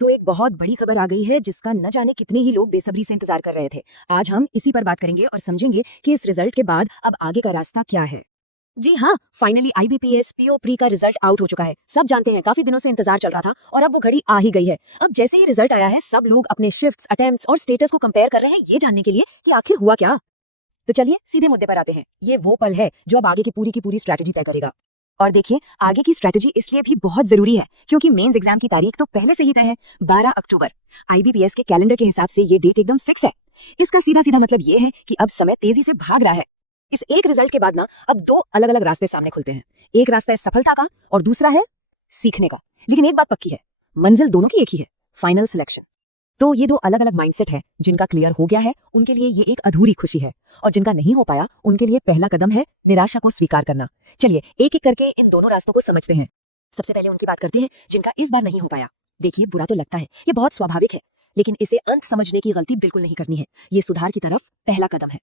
तो एक बहुत बड़ी खबर आ गई है जिसका न जाने कितने ही लोग बेसब्री से इंतजार कर रहे थे। आज हम इसी पर बात करेंगे और समझेंगे कि इस रिजल्ट के बाद अब आगे का रास्ता क्या है। जी हाँ, फाइनली आईबीपीएस पीओ प्री का रिजल्ट आउट हो चुका है। सब जानते हैं काफी दिनों से इंतजार चल रहा था और अब वो घड़ी आ ही गई है। अब जैसे ही रिजल्ट आया है सब लोग अपने शिफ्ट्स, अटेम्प्ट्स और स्टेटस को कंपेयर कर रहे हैं ये जानने के लिए कि आखिर हुआ क्या। तो चलिए सीधे मुद्दे पर आते हैं। ये वो पल है जो अब आगे की पूरी स्ट्रैटेजी तय करेगा। और देखिए, आगे की स्ट्रैटेजी इसलिए भी बहुत जरूरी है क्योंकि मेंस एग्जाम की तारीख तो पहले से ही तय है, 12 अक्टूबर। आईबीपीएस के कैलेंडर के हिसाब से ये डेट एकदम फिक्स है। इसका सीधा सीधा मतलब ये है कि अब समय तेजी से भाग रहा है। इस एक रिजल्ट के बाद ना अब दो अलग अलग रास्ते सामने खुलते हैं। एक रास्ता है सफलता का और दूसरा है सीखने का। लेकिन एक बात पक्की है, मंजिल दोनों की एक ही है, फाइनल सिलेक्शन। तो ये दो अलग अलग माइंडसेट है। जिनका क्लियर हो गया है उनके लिए ये एक अधूरी खुशी है और जिनका नहीं हो पाया उनके लिए पहला कदम है निराशा को स्वीकार करना। चलिए एक एक करके इन दोनों रास्तों को समझते हैं। सबसे पहले उनकी बात करते हैं जिनका इस बार नहीं हो पाया। देखिए, बुरा तो लगता है, ये बहुत स्वाभाविक है, लेकिन इसे अंत समझने की गलती बिल्कुल नहीं करनी है। ये सुधार की तरफ पहला कदम है।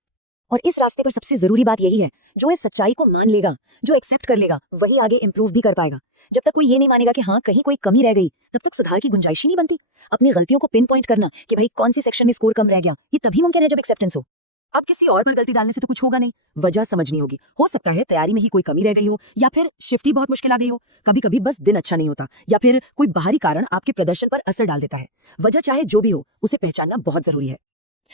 और इस रास्ते पर सबसे जरूरी बात यही है, जो इस सच्चाई को मान लेगा, जो एक्सेप्ट कर लेगा, वही आगे इंप्रूव भी कर पाएगा। जब तक कोई ये नहीं मानेगा कि हाँ कहीं कोई कमी रह गई, तब तक सुधार की गुंजाइश ही नहीं बनती। अपनी गलतियों को पिन पॉइंट करना कि भाई कौन सी सेक्शन में स्कोर कम रह गया, ये तभी मुमकिन है जब एक्सेप्टेंस हो। अब किसी और पर गलती डालने से तो कुछ होगा नहीं, वजह समझनी होगी। हो सकता है तैयारी में ही कोई कमी रह गई हो, या फिर शिफ्ट ही बहुत मुश्किल आ गई हो। कभी कभी बस दिन अच्छा नहीं होता, या फिर कोई बाहरी कारण आपके प्रदर्शन पर असर डाल देता है। वजह चाहे जो भी हो, उसे पहचानना बहुत जरूरी है।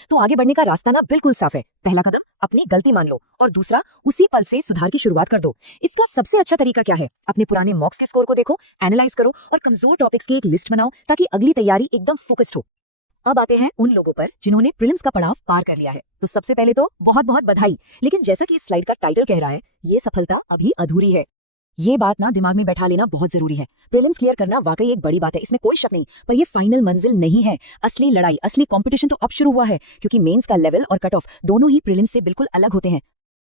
तो आगे बढ़ने का रास्ता ना बिल्कुल साफ है। पहला कदम अपनी गलती मान लो और दूसरा उसी पल से सुधार की शुरुआत कर दो। इसका सबसे अच्छा तरीका क्या है? अपने पुराने मॉक्स के स्कोर को देखो, एनालाइज करो और कमजोर टॉपिक्स की एक लिस्ट बनाओ ताकि अगली तैयारी एकदम फोकस्ड हो। अब आते हैं उन लोगों पर जिन्होंने प्रीलिम्स का पड़ाव पार कर लिया है। तो सबसे पहले तो बहुत बहुत बधाई। लेकिन जैसा कि इस स्लाइड का टाइटल कह रहा है, ये सफलता अभी अधूरी है। ये बात ना दिमाग में बैठा लेना बहुत जरूरी है। प्रीलिम्स क्लियर करना वाकई एक बड़ी बात है, इसमें कोई शक नहीं, पर ये फाइनल मंजिल नहीं है। असली लड़ाई, असली कंपटीशन तो अब शुरू हुआ है, क्योंकि मेंस का लेवल और कट ऑफ दोनों ही प्रीलिम्स से बिल्कुल अलग होते हैं।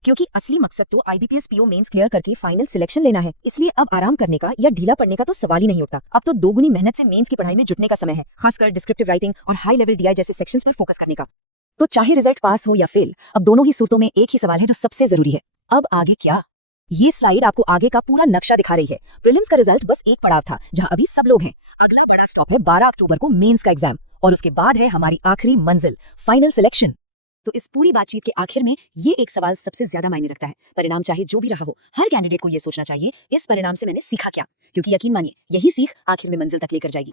क्योंकि असली मकसद तो आईबीपीएस पीओ मेंस क्लियर करके फाइनल सिलेक्शन लेना है। इसलिए अब आराम करने का या ढीला पड़ने का तो सवाल ही नहीं उठता। अब तो दोगुनी मेहनत से मेंस की पढ़ाई में जुटने का समय है, खासकर डिस्क्रिप्टिव राइटिंग और हाई लेवल डीआई जैसे सेक्शंस पर फोकस करने का। तो चाहे रिजल्ट पास हो या फेल, अब दोनों ही सूरतों में एक ही सवाल है जो सबसे जरूरी है, अब आगे क्या। ये स्लाइड आपको आगे का पूरा नक्शा दिखा रही है। प्रीलिम्स का रिजल्ट बस एक पड़ाव था जहां अभी सब लोग हैं। अगला बड़ा स्टॉप है 12 अक्टूबर को मेंस का एग्जाम, और उसके बाद है हमारी आखिरी मंजिल, फाइनल सिलेक्शन। तो इस पूरी बातचीत के आखिर में ये एक सवाल सबसे ज्यादा मायने रखता है। परिणाम चाहे जो भी रहा हो, हर कैंडिडेट को ये सोचना चाहिए, इस परिणाम से मैंने सीखा क्या? क्योंकि यकीन मानिए, यही सीख आखिर में मंजिल तक लेकर जाएगी।